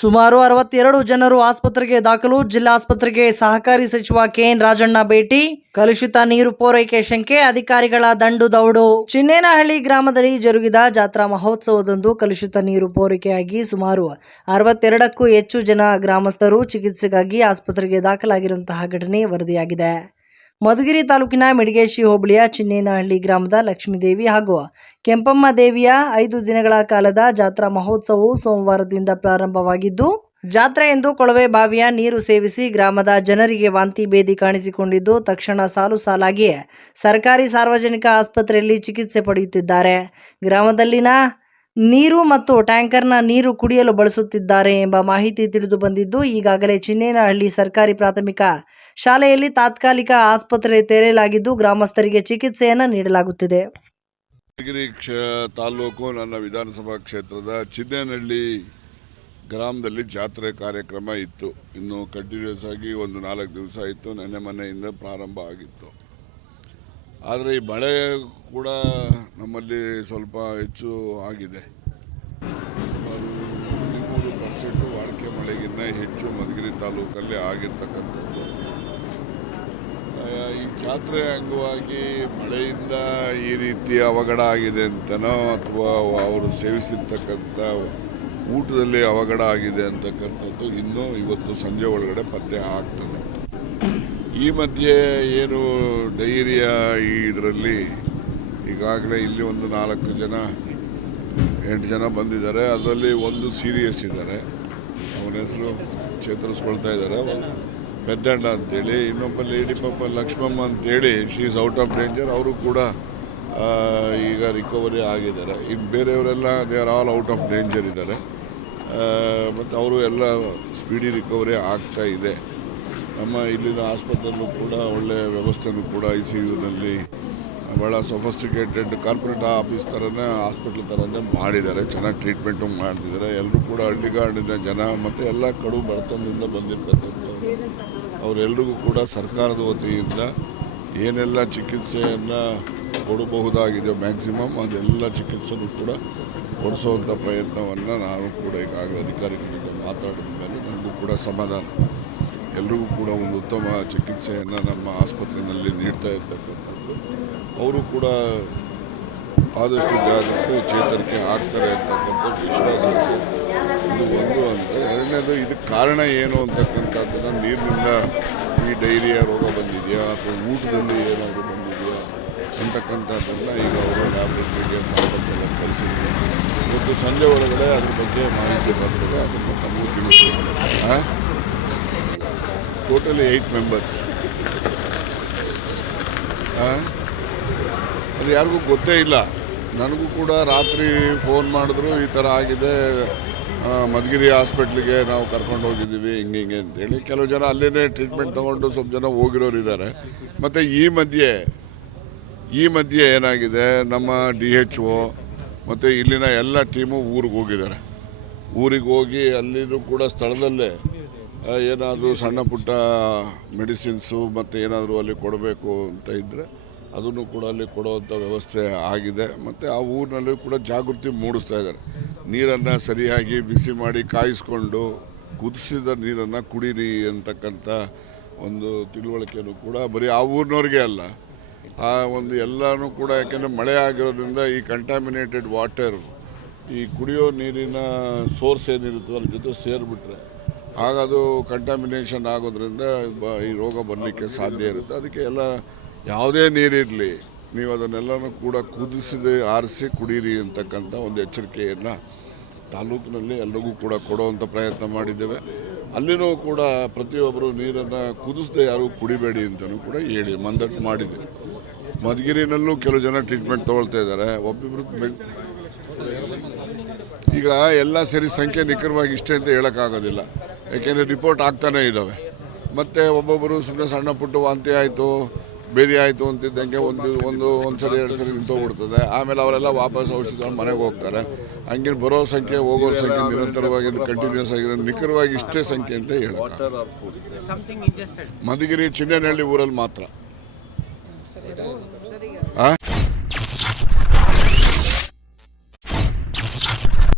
ಸುಮಾರು ಅರವತ್ತೆರಡು ಜನರು ಆಸ್ಪತ್ರೆಗೆ ದಾಖಲು, ಜಿಲ್ಲಾ ಆಸ್ಪತ್ರೆಗೆ ಸಹಕಾರಿ ಸಚಿವ ಕೆಎನ್ ರಾಜಣ್ಣ ಭೇಟಿ, ಕಲುಷಿತ ನೀರು ಪೂರೈಕೆ ಶಂಕೆ, ಅಧಿಕಾರಿಗಳ ದಂಡು ದೌಡು. ಚಿನ್ನೇನಹಳ್ಳಿ ಗ್ರಾಮದಲ್ಲಿ ಜರುಗಿದ ಜಾತ್ರಾ ಮಹೋತ್ಸವದಂದು ಕಲುಷಿತ ನೀರು ಪೂರೈಕೆಯಾಗಿ ಸುಮಾರು ಅರವತ್ತೆರಡಕ್ಕೂ ಹೆಚ್ಚು ಜನ ಗ್ರಾಮಸ್ಥರು ಚಿಕಿತ್ಸೆಗಾಗಿ ಆಸ್ಪತ್ರೆಗೆ ದಾಖಲಾಗಿರುವಂತಹ ಘಟನೆ ವರದಿಯಾಗಿದೆ. ಮಧುಗಿರಿ ತಾಲೂಕಿನ ಮಿಡಿಗೇಶಿ ಹೋಬಳಿಯ ಚಿನ್ನೇನಹಳ್ಳಿ ಗ್ರಾಮದ ಲಕ್ಷ್ಮೀದೇವಿ ಹಾಗೂ ಕೆಂಪಮ್ಮ ದೇವಿಯ ಐದು ದಿನಗಳ ಕಾಲದ ಜಾತ್ರಾ ಮಹೋತ್ಸವವು ಸೋಮವಾರದಿಂದ ಪ್ರಾರಂಭವಾಗಿದ್ದು, ಜಾತ್ರೆ ಎಂದು ಕೊಳವೆ ಬಾವಿಯ ನೀರು ಸೇವಿಸಿ ಗ್ರಾಮದ ಜನರಿಗೆ ವಾಂತಿ ಭೇದಿ ಕಾಣಿಸಿಕೊಂಡಿದ್ದು, ತಕ್ಷಣ ಸಾಲು ಸಾಲಾಗಿ ಸರ್ಕಾರಿ ಸಾರ್ವಜನಿಕ ಆಸ್ಪತ್ರೆಯಲ್ಲಿ ಚಿಕಿತ್ಸೆ ಪಡೆಯುತ್ತಿದ್ದಾರೆ. ಗ್ರಾಮದಲ್ಲಿನ ನೀರು ಮತ್ತು ಟ್ಯಾಂಕರ್ನ ನೀರು ಕುಡಿಯಲು ಬಳಸುತ್ತಿದ್ದಾರೆ ಎಂಬ ಮಾಹಿತಿ ತಿಳಿದು ಬಂದಿದ್ದು, ಈಗಾಗಲೇ ಚಿನ್ನೇನಹಳ್ಳಿ ಸರ್ಕಾರಿ ಪ್ರಾಥಮಿಕ ಶಾಲೆಯಲ್ಲಿ ತಾತ್ಕಾಲಿಕ ಆಸ್ಪತ್ರೆ ತೆರೆಯಲಾಗಿದ್ದು, ಗ್ರಾಮಸ್ಥರಿಗೆ ಚಿಕಿತ್ಸೆಯನ್ನು ನೀಡಲಾಗುತ್ತಿದೆ. ಯಾದಗಿರಿ ತಾಲೂಕು ನನ್ನ ವಿಧಾನಸಭಾ ಕ್ಷೇತ್ರದ ಚಿನ್ನೇನಹಳ್ಳಿ ಗ್ರಾಮದಲ್ಲಿ ಜಾತ್ರೆ ಕಾರ್ಯಕ್ರಮ ಇತ್ತು. ಇನ್ನು ಕಂಟಿನ್ಯೂಸ್ ಆಗಿ ಒಂದು ನಾಲ್ಕು ದಿವಸ ಇತ್ತು. ನೆನ್ನೆ ಮನೆಯಿಂದ ಪ್ರಾರಂಭ ಆಗಿತ್ತು. ಆದರೆ ಈ ಮಳೆ ಕೂಡ ನಮ್ಮಲ್ಲಿ ಸ್ವಲ್ಪ ಹೆಚ್ಚು ಆಗಿದೆ. ಹದಿಮೂರು ಪರ್ಸೆಂಟು ವಾಡಿಕೆ ಮಳೆಗಿನ್ನ ಹೆಚ್ಚು ಮಧುಗಿರಿ ತಾಲೂಕಲ್ಲಿ ಆಗಿರ್ತಕ್ಕಂಥದ್ದು. ಈ ಜಾತ್ರೆ ಅಂಗವಾಗಿ ಮಳೆಯಿಂದ ಈ ರೀತಿ ಅವಘಡ ಆಗಿದೆ ಅಂತನೋ ಅಥವಾ ಅವರು ಸೇವಿಸಿರ್ತಕ್ಕಂಥ ಊಟದಲ್ಲಿ ಅವಘಡ ಆಗಿದೆ ಅಂತಕ್ಕಂಥದ್ದು ಇನ್ನೂ ಇವತ್ತು ಸಂಜೆ ಒಳಗಡೆ ಪತ್ತೆ ಆಗ್ತದೆ. ಈ ಮಧ್ಯೆ ಏನು ಡೈರಿಯ ಈ ಇದರಲ್ಲಿ ಈಗಾಗಲೇ ಇಲ್ಲಿ ಒಂದು ನಾಲ್ಕು ಜನ, ಎಂಟು ಜನ ಬಂದಿದ್ದಾರೆ. ಅದರಲ್ಲಿ ಒಂದು ಸೀರಿಯಸ್ ಇದ್ದಾರೆ. ಅವನ ಹೆಸರು ಚೇತರಿಸ್ಕೊಳ್ತಾ ಇದ್ದಾರೆ. ಪೆದ್ದಣ್ಣ ಅಂತೇಳಿ, ಇನ್ನೊಬ್ಬ ಲೇಡಿ ಪಾಪ ಲಕ್ಷ್ಮಮ್ಮ ಅಂತೇಳಿ she is out of danger ಅವರು ಕೂಡ ಈಗ ರಿಕವರಿ ಆಗಿದ್ದಾರೆ. ಇನ್ನು ಬೇರೆಯವರೆಲ್ಲ they are all out of danger ಇದ್ದಾರೆ. ಮತ್ತು ಅವರು ಎಲ್ಲ ಸ್ಪೀಡಿ ರಿಕವರಿ ಆಗ್ತಾ ಇದೆ. ನಮ್ಮ ಇಲ್ಲಿನ ಆಸ್ಪತ್ರೆಯಲ್ಲೂ ಕೂಡ ಒಳ್ಳೆಯ ವ್ಯವಸ್ಥೆಯೂ ಕೂಡ ಐ ಸಿ ಯುನಲ್ಲಿ ಭಾಳ ಸೊಫಿಸ್ಟಿಕೇಟೆಡ್ ಕಾರ್ಪೊರೇಟ್ ಆಫೀಸ್ ಥರನೇ ಹಾಸ್ಪಿಟ್ಲ್ ಥರನೇ ಮಾಡಿದ್ದಾರೆ. ಚೆನ್ನಾಗಿ ಟ್ರೀಟ್ಮೆಂಟು ಮಾಡ್ತಿದ್ದಾರೆ. ಎಲ್ಲರೂ ಕೂಡ ಹಳ್ಳಿಗಾಡಿನ ಜನ ಮತ್ತು ಎಲ್ಲ ಕಡು ಬಡತನದಿಂದ ಬಂದಿರ್ತಕ್ಕಂಥ ಅವರೆಲ್ಲರಿಗೂ ಕೂಡ ಸರ್ಕಾರದ ವತಿಯಿಂದ ಏನೆಲ್ಲ ಚಿಕಿತ್ಸೆಯನ್ನು ಕೊಡಬಹುದಾಗಿದೆ ಮ್ಯಾಕ್ಸಿಮಮ್ ಅದೆಲ್ಲ ಚಿಕಿತ್ಸೆನೂ ಕೂಡ ಕೊಡಿಸುವಂಥ ಪ್ರಯತ್ನವನ್ನು ನಾನು ಕೂಡ ಈಗಾಗಲೇ ಅಧಿಕಾರಿಗಳ ಜೊತೆ ಮಾತಾಡಿದ ಮೇಲೆ ನನಗೂ ಕೂಡ ಸಮಾಧಾನ. ಎಲ್ರಿಗೂ ಕೂಡ ಒಂದು ಉತ್ತಮ ಚಿಕಿತ್ಸೆಯನ್ನು ನಮ್ಮ ಆಸ್ಪತ್ರೆಯಲ್ಲಿ ನೀಡ್ತಾ ಇರ್ತಕ್ಕಂಥದ್ದು. ಅವರು ಕೂಡ ಆದಷ್ಟು ಜಾಗಕ್ಕೆ ಚೇತರಿಕೆ ಆಗ್ತಾರೆ ಅಂತಕ್ಕಂಥ ವಿಶ್ವಾಸ ಇದು ಒಂದು ಅಂತ ಎರಡನೇದು ಇದಕ್ಕೆ ಕಾರಣ ಏನು ಅಂತಕ್ಕಂಥದ್ದನ್ನು ನೀರಿನಿಂದ ಈ ಡೈರಿಯಾ ರೋಗ ಬಂದಿದೆಯಾ ಅಥವಾ ಊಟದಲ್ಲಿ ಏನಾದರೂ ಬಂದಿದೆಯಾ ಅಂತಕ್ಕಂಥದ್ದನ್ನು ಈಗ ಅವರು ಲ್ಯಾಬ್ರೇಟರಿಗೆ ಸ್ಯಾಂಪಲ್ಸ್ ಎಲ್ಲ ಕಳಿಸಿದ್ದಾರೆ. ಇವತ್ತು ಸಂಜೆ ಒಳಗಡೆ ಅದ್ರ ಬಗ್ಗೆ ಮಾಹಿತಿ ಬರ್ತದೆ. ಅದನ್ನು ತಮಗೂ ತಿಳಿಸ್ತಾರೆ ಟೋಟಲಿ ಏಯ್ಟ್ ಮೆಂಬರ್ಸ್ ಅದು ಯಾರಿಗೂ ಗೊತ್ತೇ ಇಲ್ಲ. ನನಗೂ ಕೂಡ ರಾತ್ರಿ ಫೋನ್ ಮಾಡಿದ್ರು, ಈ ಥರ ಆಗಿದೆ. ಮಧುಗಿರಿ ಹಾಸ್ಪಿಟ್ಲಿಗೆ ನಾವು ಕರ್ಕೊಂಡು ಹೋಗಿದ್ದೀವಿ, ಹಿಂಗೆ ಹಿಂಗೆ ಅಂತೇಳಿ ಕೆಲವು ಜನ ಅಲ್ಲೇ ಟ್ರೀಟ್ಮೆಂಟ್ ತೊಗೊಂಡು ಸ್ವಲ್ಪ ಜನ ಹೋಗಿರೋರು ಇದ್ದಾರೆ ಮತ್ತು ಈ ಮಧ್ಯೆ ಈ ಮಧ್ಯೆ ಏನಾಗಿದೆ? ನಮ್ಮ ಡಿ ಎಚ್ ಒ ಮತ್ತು ಇಲ್ಲಿನ ಎಲ್ಲ ಟೀಮು ಊರಿಗೆ ಹೋಗಿದ್ದಾರೆ. ಊರಿಗೆ ಹೋಗಿ ಅಲ್ಲಿನೂ ಕೂಡ ಸ್ಥಳದಲ್ಲೇ ಏನಾದರೂ ಸಣ್ಣ ಪುಟ್ಟ ಮೆಡಿಸಿನ್ಸು ಮತ್ತು ಏನಾದರೂ ಅಲ್ಲಿ ಕೊಡಬೇಕು ಅಂತ ಇದ್ದರೆ ಅದನ್ನು ಕೂಡ ಅಲ್ಲಿ ಕೊಡುವಂಥ ವ್ಯವಸ್ಥೆ ಆಗಿದೆ. ಮತ್ತು ಆ ಊರಿನಲ್ಲೂ ಕೂಡ ಜಾಗೃತಿ ಮೂಡಿಸ್ತಾ ಇದ್ದಾರೆ. ನೀರನ್ನು ಸರಿಯಾಗಿ ಬಿಸಿ ಮಾಡಿ ಕಾಯಿಸ್ಕೊಂಡು ಕುದಿಸಿದ ನೀರನ್ನು ಕುಡೀರಿ ಅಂತಕ್ಕಂಥ ಒಂದು ತಿಳುವಳಿಕೆಯೂ ಕೂಡ ಬರೀ ಆ ಊರಿನವ್ರಿಗೆ ಅಲ್ಲ, ಆ ಒಂದು ಎಲ್ಲನೂ ಕೂಡ ಯಾಕೆಂದರೆ ಮಳೆ ಆಗಿರೋದ್ರಿಂದ ಈ ಕಂಟಾಮಿನೇಟೆಡ್ ವಾಟರ್ ಈ ಕುಡಿಯೋ ನೀರಿನ ಸೋರ್ಸ್ ಏನಿರುತ್ತೋ ಅದ್ರ ಜೊತೆ ಸೇರಿಬಿಟ್ರೆ ಆಗ ಅದು ಕಂಟಾಮಿನೇಷನ್ ಆಗೋದ್ರಿಂದ ಈ ರೋಗ ಬರಲಿಕ್ಕೆ ಸಾಧ್ಯ ಇರುತ್ತೆ. ಅದಕ್ಕೆ ಎಲ್ಲ ಯಾವುದೇ ನೀರಿರಲಿ, ನೀವು ಅದನ್ನೆಲ್ಲನೂ ಕೂಡ ಕುದಿಸಿದ, ಆರಿಸಿ ಕುಡೀರಿ ಅಂತಕ್ಕಂಥ ಒಂದು ಎಚ್ಚರಿಕೆಯನ್ನು ತಾಲೂಕಿನಲ್ಲಿ ಎಲ್ರಿಗೂ ಕೂಡ ಕೊಡುವಂಥ ಪ್ರಯತ್ನ ಮಾಡಿದ್ದೇವೆ. ಅಲ್ಲಿನೂ ಕೂಡ ಪ್ರತಿಯೊಬ್ಬರು ನೀರನ್ನು ಕುದಿಸದೆ ಯಾರು ಕುಡಿಬೇಡಿ ಅಂತಲೂ ಕೂಡ ಹೇಳಿ ಮಂದಟ್ಟು ಮಾಡಿದೆ. ಮಧುಗಿರಿನಲ್ಲೂ ಕೆಲವು ಜನ ಟ್ರೀಟ್ಮೆಂಟ್ ತೊಗೊಳ್ತಾ ಇದ್ದಾರೆ. ಒಬ್ಬಿಬ್ರು ಈಗ ಎಲ್ಲ ಸೇರಿ ಸಂಖ್ಯೆ ನಿಖರವಾಗಿ ಇಷ್ಟೇ ಅಂತ ಹೇಳೋಕ್ಕಾಗೋದಿಲ್ಲ. ಯಾಕೆಂದರೆ ರಿಪೋರ್ಟ್ ಆಗ್ತಾನೇ ಇದ್ದಾವೆ ಮತ್ತು ಒಬ್ಬೊಬ್ಬರು ಸುಮ್ಮನೆ ಸಣ್ಣ ಪುಟ್ಟ ವಾಂತಿ ಆಯಿತು ಬೇದಿ ಆಯಿತು ಅಂತಿದ್ದಂಗೆ ಒಂದು ಒಂದು ಒಂದು ಸರಿ ಎರಡು ಸರಿ ನಿಂತೋಗ್ಬಿಡ್ತದೆ. ಆಮೇಲೆ ಅವರೆಲ್ಲ ವಾಪಸ್ ಔಷಧಿ ತಗೊಂಡು ಮನೆಗೆ ಹೋಗ್ತಾರೆ. ಹಂಗೆ ಬರೋ ಸಂಖ್ಯೆ ಹೋಗೋ ಸಂಖ್ಯೆ ನಿರಂತರವಾಗಿ ಕಂಟಿನ್ಯೂಸ್ ಆಗಿರೋ ನಿಖರವಾಗಿ ಇಷ್ಟೇ ಸಂಖ್ಯೆ ಅಂತ ಹೇಳೋದು ಮಧುಗಿರಿ ಚಿನ್ನನಹಳ್ಳಿ ಊರಲ್ಲಿ ಮಾತ್ರ.